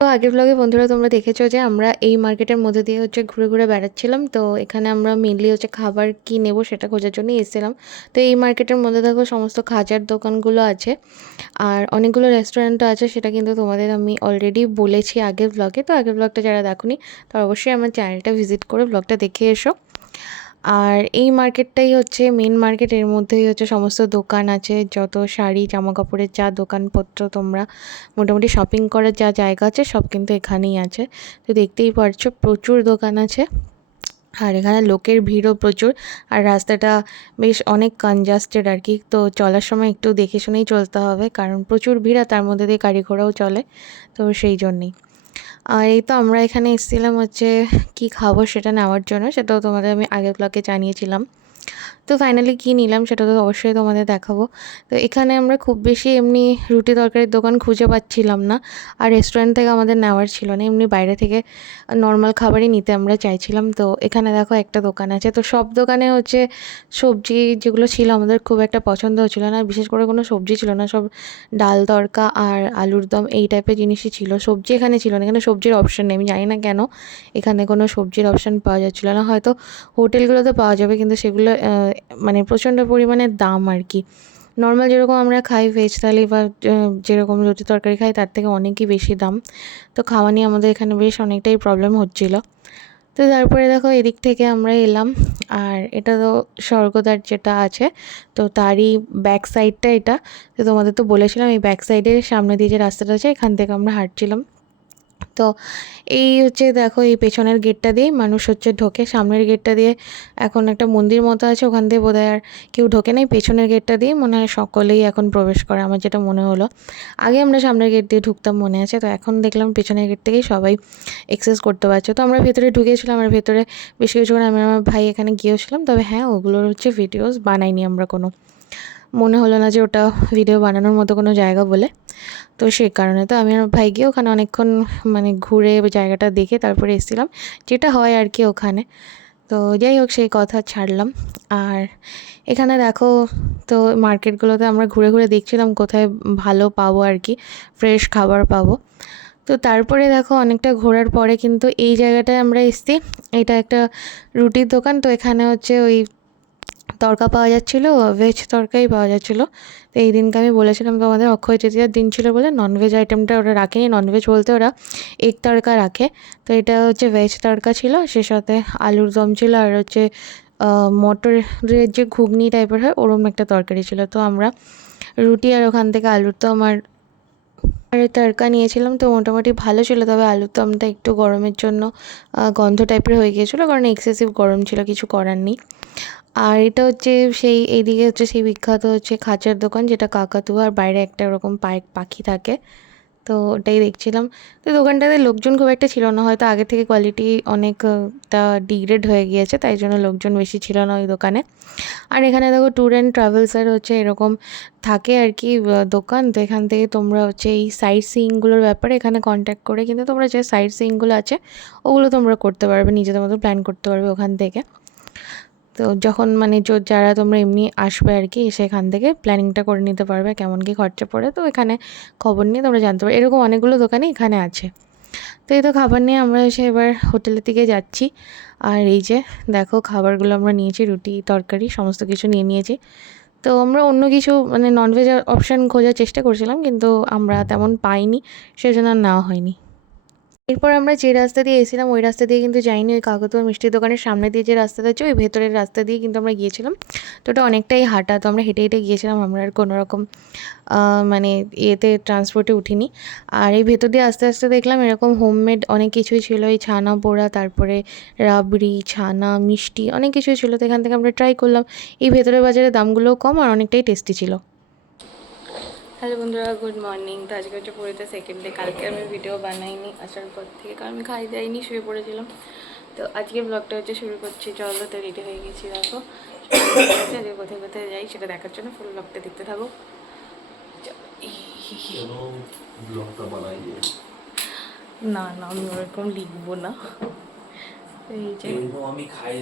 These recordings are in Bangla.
তো আগের ব্লগে বন্ধুরা তোমরা দেখেছো যে আমরা এই মার্কেটের মধ্যে দিয়ে ঘুরে ঘুরে বেড়াচ্ছিলাম। তো এখানে আমরা মেনলি খাবার কি নেব সেটা খোঁজার জন্যই এসেছিলাম। তো এই মার্কেটের মধ্যে দেখো সমস্ত খাজার দোকানগুলো আছে আর অনেকগুলো রেস্টুরেন্টও আছে, সেটা কিন্তু তোমাদের আমি অলরেডি বলেছি আগের ব্লগে। তো আগের ব্লগটা যারা দেখোনি তারা অবশ্যই আমার চ্যানেলটা ভিজিট করে ব্লগটা দেখে এসো। আর এই মার্কেটটাই হচ্ছে মেন মার্কেট, এর মধ্যেই সমস্ত দোকান আছে, যত শাড়ি জামা কাপড়ের যা দোকানপত্র তোমরা মোটামুটি শপিং করার যা জায়গা আছে সব কিন্তু এখানেই আছে। তো দেখতেই পারছো প্রচুর দোকান আছে আর এখানে লোকের ভিড়ও প্রচুর। আর রাস্তাটা বেশ অনেক কনজাস্টেড আর কি, তো চলার সময় একটু দেখে শুনেই চলতে হবে কারণ প্রচুর ভিড় আর তার মধ্যে দিয়ে গাড়ি ঘোড়াও চলে, তো সেই জন্যেই। আর এই তো আমরা এখানে এসেছিলাম কি খাবো সেটা নেওয়ার জন্য, সেটাও তোমাদের আমি আগের ব্লগে জানিয়েছিলাম। তো ফাইনালি কী নিলাম সেটা তো অবশ্যই তোমাদের দেখাবো। তো এখানে আমরা খুব বেশি এমনি রুটি তরকারির দোকান খুঁজে পাচ্ছিলাম না, আর রেস্টুরেন্ট থেকে আমাদের নেওয়ার ছিল না, এমনি বাইরে থেকে নর্মাল খাবারই নিতে আমরা চাইছিলাম। তো এখানে দেখো একটা দোকান আছে, তো সব দোকানে সবজি যেগুলো ছিল আমাদের খুব একটা পছন্দ হচ্ছিল না, বিশেষ করে কোনো সবজি ছিল না, সব ডাল তড়কা আর আলুর দম এই টাইপের জিনিসই ছিল। সবজি এখানে ছিল না, এখানে সবজির অপশান নেই, আমি জানি না কেন এখানে কোনো সবজির অপশান পাওয়া যাচ্ছিলো না। হয়তো হোটেলগুলোতে পাওয়া যাবে কিন্তু সেগুলো মানে প্রচণ্ড পরিমাণে দাম আর কি। নর্মাল যেরকম আমরা খাই ভেজ থালি বা যেরকম রুটি তরকারি খাই তার থেকে অনেকই বেশি দাম। তো খাওয়া নিয়ে আমাদের এখানে বেশ অনেকটাই প্রবলেম হচ্ছিলো। তো তারপরে দেখো এদিক থেকে আমরা এলাম, আর এটা তো স্বর্গদ্বার যেটা আছে তো তারই ব্যাক সাইডটা এটা। তো তোমাদের তো বলেছিলাম এই ব্যাক সাইডের সামনে দিয়ে যে রাস্তাটা আছে এখান থেকে আমরা হাঁটছিলাম। তো এই দেখো এই পেছনের গেটটা দিয়েই মানুষ ঢোকে, সামনের গেটটা দিয়ে এখন একটা মন্দির মতো আছে, ওখান দিয়ে বোধহয় আর কেউ ঢোকে নাই, পেছনের গেটটা দিয়ে মনে হয় সকলেই এখন প্রবেশ করে, আমার যেটা মনে হলো। আগে আমরা সামনের গেট দিয়ে ঢুকতাম মনে আছে, তো এখন দেখলাম পেছনের গেট থেকেই সবাই এক্সেস করতে পারছে। তো আমরা ভেতরে ঢুকেছিলাম, আর ভেতরে বেশ কিছুক্ষণ আমি আমার ভাই এখানে গিয়েছিলাম, তবে হ্যাঁ ওগুলোর ভিডিওস বানাইনি আমরা কোনো, মনে হলো না যে ওটা ভিডিও বানানোর মতো কোনো জায়গা বলে। তো সেই কারণে তো আমি আর ভাই গিয়ে ওখানে অনেকক্ষণ মানে ঘুরে জায়গাটা দেখে তারপরে এসেছিলাম, যেটা হয় আর কি ওখানে। তো যাই হোক সেই কথা ছাড়লাম। আর এখানে দেখো তো মার্কেটগুলোতে আমরা ঘুরে ঘুরে দেখছিলাম কোথায় ভালো পাবো আর কি, ফ্রেশ খাবার পাবো। তো তারপরে দেখো অনেকটা ঘোরার পরে কিন্তু এই জায়গাটায় আমরা এসেছি, এটা একটা রুটির দোকান। তো এখানে ওই তড়কা পাওয়া যাচ্ছিলো, ভেজ তড়কাই পাওয়া যাচ্ছিলো। তো এই দিনকে আমি বলেছিলাম তোমাদের অক্ষয় তৃতীয়ার দিন ছিল বলে ননভেজ আইটেমটা ওরা রাখেনি, ননভেজ বলতে ওরা এগ তড়কা রাখে। তো এটা ভেজ তড়কা ছিল, সে সাথে আলুর দম ছিল, আর মটরের যে ঘুগনি টাইপের হয় ওরম একটা তরকারি ছিল। তো আমরা রুটি আর ওখান থেকে আলুর দম আর তড়কা নিয়েছিলাম। তো মোটামুটি ভালো ছিল, তবে আলুর দমটা একটু গরমের জন্য গন্ধ টাইপের হয়ে গিয়েছিলো, কারণ এক্সেসিভ গরম ছিল, কিছু করার নেই। আর এটা সেই এইদিকে সেই বিখ্যাত খাঁচার দোকান, যেটা কাকাতুয়া, আর বাইরে একটা ওরকম পাখি থাকে, তো ওটাই দেখছিলাম। তো দোকানটাতে লোকজন খুব একটা ছিল না, হয়তো আগে থেকে কোয়ালিটি অনেকটা ডিগ্রেড হয়ে গিয়েছে, তাই জন্য লোকজন বেশি ছিল না ওই দোকানে। আর এখানে দেখো ট্যুর অ্যান্ড ট্রাভেলসের এরকম থাকে আর কি দোকান। তো এখান থেকে তোমরা এই সাইট সিইংগুলোর ব্যাপারে এখানে কন্ট্যাক্ট করে কিন্তু তোমরা যে সাইট সিইংগুলো আছে ওগুলো তোমরা করতে পারবে, নিজেদের মতো প্ল্যান করতে পারবে ওখান থেকে। তো যখন মানে যারা তোমরা এমনি আসবে আর কি, সেখান থেকে প্ল্যানিংটা করে নিতে পারবে কেমন কী খরচা পড়ে, তো এখানে খবর নিয়ে তোমরা জানতে পারবে। এরকম অনেকগুলো দোকানই এখানে আছে। তো এই তো খাবার নিয়ে আমরা এবার হোটেলের দিকে যাচ্ছি। আর এই যে দেখো খাবারগুলো আমরা নিয়েছি, রুটি তরকারি সমস্ত কিছু নিয়ে নিয়েছি। তো আমরা অন্য কিছু মানে ননভেজ অপশান খোঁজার চেষ্টা করছিলাম, কিন্তু আমরা তেমন পাইনি, সেজন্য আর নেওয়া হয়নি। এরপর আমরা যে রাস্তা দিয়ে এসেছিলাম ওই রাস্তা দিয়ে কিন্তু যাইনি, ওই কাকাতুয়া মিষ্টির দোকানের সামনে দিয়ে যে রাস্তাটা আছে ওই ভেতরের রাস্তা দিয়ে কিন্তু আমরা গিয়েছিলাম। তো ওটা অনেকটাই হাঁটা, তো আমরা হেঁটে হেঁটে গিয়েছিলাম, আমরা আর কোনো রকম মানে ট্রান্সপোর্টে উঠিনি। আর এই ভেতর দিয়ে আস্তে আস্তে দেখলাম এরকম হোমমেড অনেক কিছুই ছিল, এই ছানা পোড়া, তারপরে রাবড়ি, ছানা, মিষ্টি অনেক কিছুই ছিল। তো এখান থেকে আমরা ট্রাই করলাম। এই ভেতরের বাজারে দামগুলোও কম আর অনেকটাই টেস্টি ছিল। হ্যালো বন্ধুরা, গুড মর্নিং। তো আজকে পড়িতে সেকেন্ড ডে, কালকে আমি ভিডিও বানাইনি আসার পর থেকে, কারণ আমি খাই যাইনি, শুয়ে পড়েছিলাম। তো আজকে ব্লগটা শুরু করছি। চলো, তো রেডি হয়ে গেছি, দেখো আজকে কোথায় কোথায় যাই সেটা দেখার জন্য ফুল ব্লগটা দেখতে থাকো। না না, আমি ওরকম লিখবো না। এই যে আমি খাই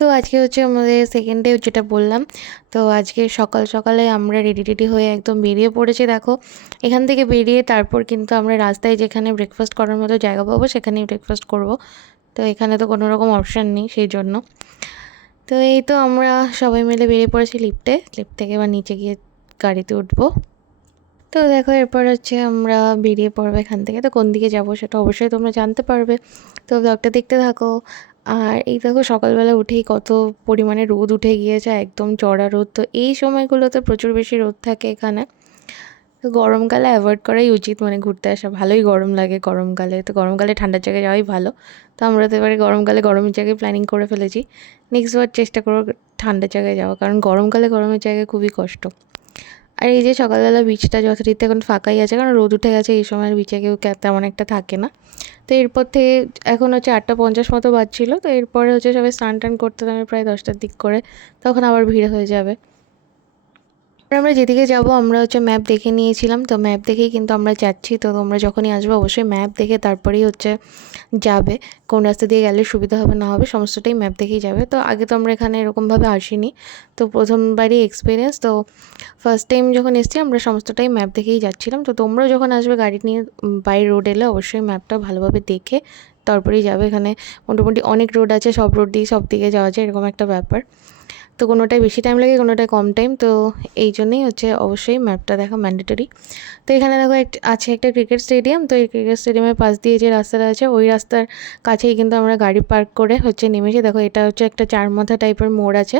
তো আজকে হচ্ছে আমাদের সেকেন্ড ডে, যেটা বললাম। তো আজকে সকাল সকালে আমরা রেডি টেডি হয়ে একদম বেরিয়ে পড়েছি। দেখো, এখান থেকে বেরিয়ে তারপর কিন্তু আমরা রাস্তায় যেখানে ব্রেকফাস্ট করার মতো জায়গা পাবো সেখানেই ব্রেকফাস্ট করব। তো এখানে তো কোনো রকম অপশান নেই, সেই জন্য। তো এই তো আমরা সবাই মিলে বেরিয়ে পড়েছি লিফট থেকে এবার নিচে গিয়ে গাড়িতে উঠবো। তো দেখো, এরপর হচ্ছে আমরা বেরিয়ে পড়বো এখান থেকে। তো কোন দিকে যাব সেটা অবশ্যই তোমরা জানতে পারবে, তো ব্লগটা দেখতে থাকো। আর এই দেখো, সকালবেলা উঠেই কত পরিমাণে রোদ উঠে গিয়েছে, একদম চড়া রোদ। তো এই সময়গুলোতে প্রচুর বেশি রোদ থাকে এখানে। তো গরমকালে অ্যাভয়েড করাই উচিত, মানে ঘুরতে আসা। ভালোই গরম লাগে গরমকালে, তো গরমকালে ঠান্ডার জায়গায় যাওয়াই ভালো। তো আমরা তো এবারে গরমকালে গরমের জায়গায় প্ল্যানিং করে ফেলেছি। নেক্সট বার চেষ্টা করবো ঠান্ডার জায়গায় যাওয়া, কারণ গরমকালে গরমের জায়গায় খুবই কষ্ট। আর এই যে সকালবেলা বিচটা যথারীতি এখন ফাঁকাই আছে, কারণ রোদ উঠে গেছে, এই সময় বিচে কেউ তেমন একটা থাকে না। তো এরপর থেকে এখন হচ্ছে 8:50 মতো বাজছিল। তো এরপরে হচ্ছে সবাই স্নান টান করতে হবে প্রায় 10টার দিক করে, তখন আবার ভিড় হয়ে যাবে। আমরা যেদিকে যাব আমরা হচ্ছে ম্যাপ দেখে নিয়েছিলাম, তো ম্যাপ দেখেই কিন্তু আমরা যাচ্ছি। তো তোমরা যখনই আসবে অবশ্যই ম্যাপ দেখে তারপরেই হচ্ছে যাবে, কোন রাস্তা দিয়ে গেলে সুবিধা হবে না হবে সমস্তটাই ম্যাপ দেখেই যাবে। তো আগে তো আমরা এখানে এরকমভাবে আসিনি, তো প্রথমবারই এক্সপিরিয়েন্স। তো ফার্স্ট টাইম যখন এসেছি আমরা সমস্তটাই ম্যাপ দেখেই যাচ্ছিলাম। তো তোমরাও যখন আসবে গাড়ি নিয়ে বাই রোড এলে অবশ্যই ম্যাপটা ভালোভাবে দেখে তারপরেই যাবে। এখানে মোটামুটি অনেক রোড আছে, সব রোড দিয়ে সব দিকে যাওয়া যায়, এরকম একটা ব্যাপার। তো কোনোটায় বেশি টাইম লাগে, কোনোটায় কম টাইম, তো এই জন্যই হচ্ছে অবশ্যই ম্যাপটা দেখা ম্যান্ডেটরি। তো এখানে দেখো আছে একটা ক্রিকেট স্টেডিয়াম। তো এই ক্রিকেট স্টেডিয়ামের পাশ দিয়ে যে রাস্তাটা আছে ওই রাস্তার কাছেই কিন্তু আমরা গাড়ি পার্ক করে হচ্ছে নেমেছি। দেখো, এটা হচ্ছে একটা চারমাথা টাইপের মোড় আছে,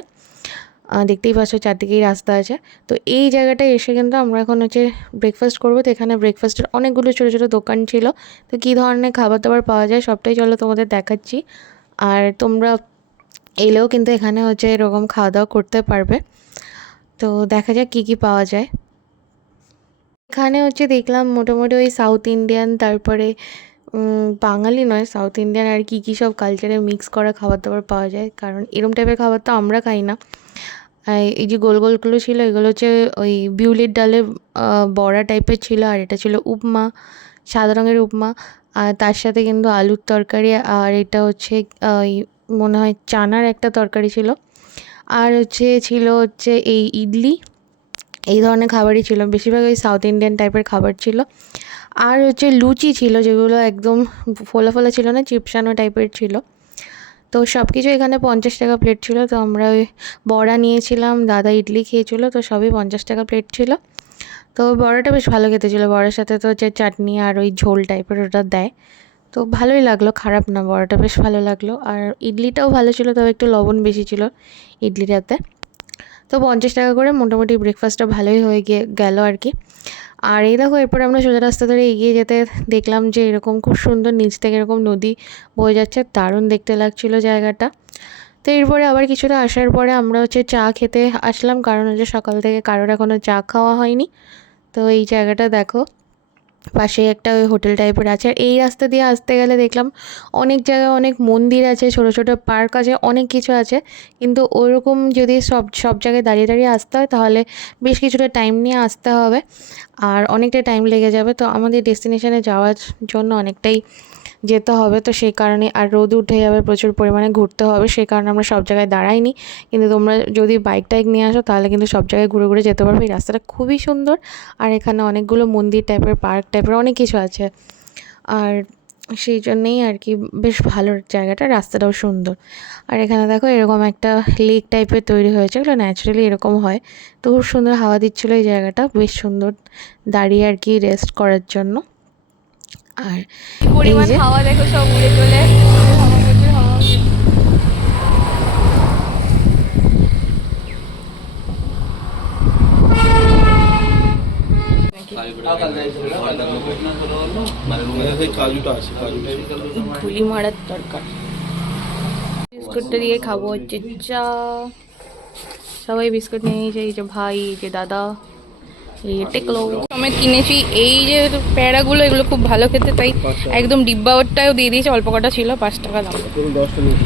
দেখতেই পাচ্ছ চারদিকেই রাস্তা আছে। তো এই জায়গাটায় এসে কিন্তু আমরা এখন হচ্ছে ব্রেকফাস্ট করবো। তো এখানে ব্রেকফাস্টের অনেকগুলো ছোটো ছোটো দোকান ছিল। তো কী ধরনের খাবার দাবার পাওয়া যায় সবটাই চলো তোমাদের দেখাচ্ছি। আর তোমরা এলেও কিন্তু এখানে হচ্ছে এরকম খাওয়া দাওয়া করতে পারবে। তো দেখা যাক কী কী পাওয়া যায়। এখানে হচ্ছে দেখলাম মোটামুটি ওই সাউথ ইন্ডিয়ান, তারপরে বাঙালি নয়, সাউথ ইন্ডিয়ান আর কী কী সব কালচারে মিক্স করা খাবার দাবার পাওয়া যায়, কারণ এরম টাইপের খাবার তো আমরা খাই না। এই যে গোল গোলগুলো ছিল এগুলো হচ্ছে ওই বিউলির ডালের বড়া টাইপের ছিল, আর এটা ছিল উপমা, সাদা রঙের উপমা। আর তার সাথে কিন্তু আলুর তরকারি, আর এটা হচ্ছে মনে হয় চানার একটা তরকারি ছিল। আর ছিল এই ইডলি, এই ধরনের খাবারই ছিল, বেশিরভাগ ওই সাউথ ইন্ডিয়ান টাইপের খাবার ছিল। আর হচ্ছে লুচি ছিল, যেগুলো একদম ফোলা ফোলা ছিল না, চিপসানো টাইপের ছিল। তো সব কিছু এখানে 50 টাকা প্লেট ছিল। তো আমরা ওই বড়া নিয়েছিলাম, দাদা ইডলি খেয়েছিল, তো সবই 50 টাকা প্লেট ছিল। তো বড়াটা বেশ ভালো খেতে ছিল, বড়ার সাথে তো হচ্ছে চাটনি আর ওই ঝোল টাইপের ওটা দেয়। তো ভালোই লাগলো, খারাপ না, বড়াটা বেশ ভালো লাগলো। আর ইডলিটাও ভালো ছিল, তবে একটু লবণ বেশি ছিল ইডলিটাতে। তো 50 টাকা করে মোটামুটি ব্রেকফাস্টটা ভালোই হয়ে গেল আর কি। আর এই দেখো, এরপর আমরা সোজা রাস্তা ধরে এগিয়ে যেতে দেখলাম যে এরকম খুব সুন্দর নিচ থেকে এরকম নদী বয়ে যাচ্ছে, দারুণ দেখতে লাগছিলো জায়গাটা। তো এরপরে আবার কিছুটা আসার পরে আমরা হচ্ছে চা খেতে আসলাম, কারণ হচ্ছে সকাল থেকে কারোর এখনও চা খাওয়া হয়নি। তো এই জায়গাটা দেখো, পাশে একটা ওই হোটেল টাইপের আছে। আর এই রাস্তা দিয়ে আসতে গেলে দেখলাম অনেক জায়গায় অনেক মন্দির আছে, ছোটো ছোটো পার্ক আছে, অনেক কিছু আছে। কিন্তু ওরকম যদি সব জায়গায় দাঁড়িয়ে দাঁড়িয়ে আসতে হয় তাহলে বেশ কিছুটা টাইম নিয়ে আসতে হবে, আর অনেকটা টাইম লেগে যাবে। তো আমাদের ডেস্টিনেশনে যাওয়ার জন্য অনেকটাই যেতে হবে, তো সেই কারণে আর রোদ উঠে যাবে, প্রচুর পরিমাণে ঘুরতে হবে, সেই কারণে আমরা সব জায়গায় দাঁড়াইনি। কিন্তু তোমরা যদি বাইক টাইক নিয়ে আসো তাহলে কিন্তু সব জায়গায় ঘুরে ঘুরে যেতে পারবে। এই রাস্তাটা খুবই সুন্দর, আর এখানে অনেকগুলো মন্দির টাইপের, পার্ক টাইপের অনেক কিছু আছে। আর সেই জন্যেই আর কি বেশ ভালো জায়গাটা, রাস্তাটাও সুন্দর। আর এখানে দেখো এরকম একটা লেক টাইপের তৈরি হয়েছে, এগুলো ন্যাচারালি এরকম হয়। তো খুব সুন্দর হাওয়া দিচ্ছিলো এই জায়গাটা, বেশ সুন্দর দাঁড়িয়ে আর কি রেস্ট করার জন্য। আর পরিমাণ হাওয়া দেখো, সব উড়ে চলে ধুলি মারার দরকার। বিস্কুটটা দিয়ে খাবো হচ্ছে চা, সবাই বিস্কুট নিয়ে নিয়েছে, এই যে ভাই, এই যে দাদা, এই টেকলো সমেত কিনেছি। এই যে প্যাড়াগুলো, এগুলো খুব ভালো খেতে, তাই একদম ডিব্বাটাও দিয়ে দিয়েছে, অল্প কটা ছিল, 5 টাকা দাম,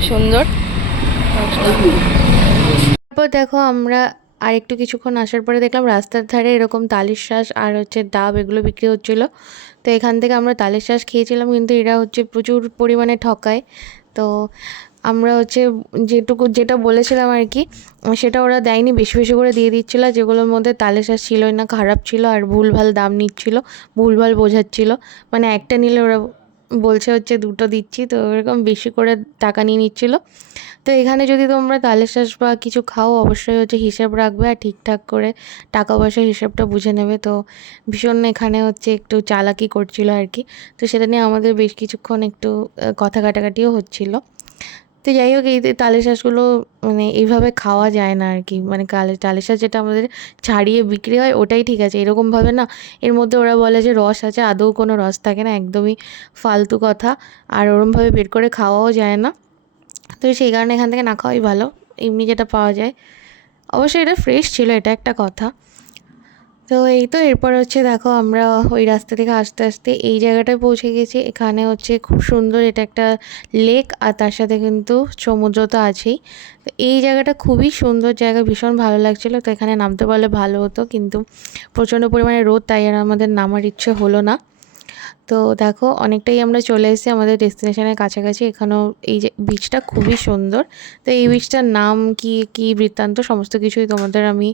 সুন্দর। তারপর দেখো আমরা আর একটু কিছুক্ষণ আসার পরে দেখলাম রাস্তার ধারে এরকম তালের শাঁস আর হচ্ছে ডাব এগুলো বিক্রি হচ্ছিলো। তো এখান থেকে আমরা তালের শাঁস খেয়েছিলাম, কিন্তু এরা হচ্ছে প্রচুর পরিমাণে ঠকায়। তো আমরা হচ্ছে যেটা বলেছিলাম আর কি, সেটা ওরা দেয়নি, বেশি বেশি করে দিয়ে দিচ্ছিলো, যেগুলোর মধ্যে তালে শাঁস ছিলই না, খারাপ ছিল আর ভুলভাল দাম নিচ্ছিল, ভুলভাল বোঝাচ্ছিল। মানে একটা নিলে ওরা বলছে হচ্ছে 2টো দিচ্ছি, তো এরকম বেশি করে টাকা নিয়ে নিচ্ছিলো। তো এখানে যদি তোমরা তালের শাঁস বা কিছু খাও, অবশ্যই হচ্ছে হিসেব রাখবে আর ঠিকঠাক করে টাকা পয়সার হিসেবটা বুঝে নেবে। তো ভীষণ এখানে হচ্ছে একটু চালাকি করছিল আর কি। তো সেটা নিয়ে আমাদের বেশ কিছুক্ষণ একটু কথা কাটাকাটিও হচ্ছিল। তো যাই হোক, এই তালের শাঁসগুলো মানে এইভাবে খাওয়া যায় না আর কি। মানে তালের শাঁস যেটা আমাদের ছাড়িয়ে বিক্রি হয় ওটাই ঠিক আছে, এরকমভাবে না এর মধ্যে ওরা বলে যে রস আছে, আদৌ কোনো রস থাকে না, একদমই ফালতু কথা। আর ওরমভাবে বের করে খাওয়াও যায় না। তো সেই কারণে এখান থেকে না খাওয়াই ভালো, এমনি যেটা পাওয়া যায়। অবশ্যই এটা ফ্রেশ ছিল, এটা একটা কথা। তো এই তো এরপর হচ্ছে দেখো আমরা ওই রাস্তা থেকে আস্তে আস্তে এই জায়গাটায় পৌঁছে গেছি। এখানে হচ্ছে খুব সুন্দর, এটা একটা লেক আর তার সাথে কিন্তু সমুদ্র তো আছেই। তো এই জায়গাটা খুবই সুন্দর জায়গা, ভীষণ ভালো লাগছিলো। তো এখানে নামতে পারলে ভালো হতো, কিন্তু প্রচণ্ড পরিমাণে রোদ, তাই আর আমাদের নামার ইচ্ছে হলো না। তো দেখো অনেকটাই আমরা চলে এসেছি আমাদের ডেস্টিনেশনের কাছাকাছি। এখানেও এই যে বিচটা খুবই সুন্দর। তো এই বিচটার নাম কি বৃত্তান্ত সমস্ত কিছুই তোমাদের আমি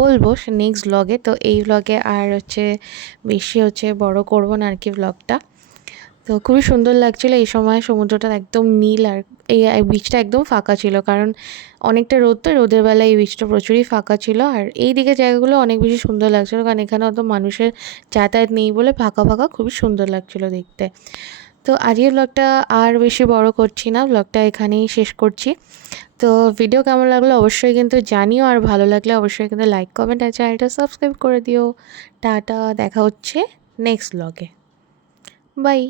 বলবো নেক্সট ব্লগে। তো এই ব্লগে আর হচ্ছে বেশি হচ্ছে বড় করব না আর কি ব্লগটা। তো খুবই সুন্দর লাগছিলো এই সময়, সমুদ্রটা একদম নীল আর এই বিচটা একদম ফাঁকা ছিল, কারণ অনেকটা রোদ, তো রোদের বেলায় এই বিচটা প্রচুরই ফাঁকা ছিল। আর এই দিকে জায়গাগুলো অনেক বেশি সুন্দর লাগছিলো, কারণ এখানে অত মানুষের যাতায়াত নেই বলে ফাঁকা ফাঁকা খুবই সুন্দর লাগছিলো দেখতে। তো আজকের ব্লগটা আর বেশি বড় করছি না, ব্লগটা এখানেই শেষ করছি। তো ভিডিও কেমন লাগলো অবশ্যই কিন্তু জানিও, আর ভালো লাগলে অবশ্যই কিন্তু লাইক কমেন্ট আর চ্যানেলটা সাবস্ক্রাইব করে দিও। টাটা, দেখা হচ্ছে নেক্সট ব্লগে। বাই।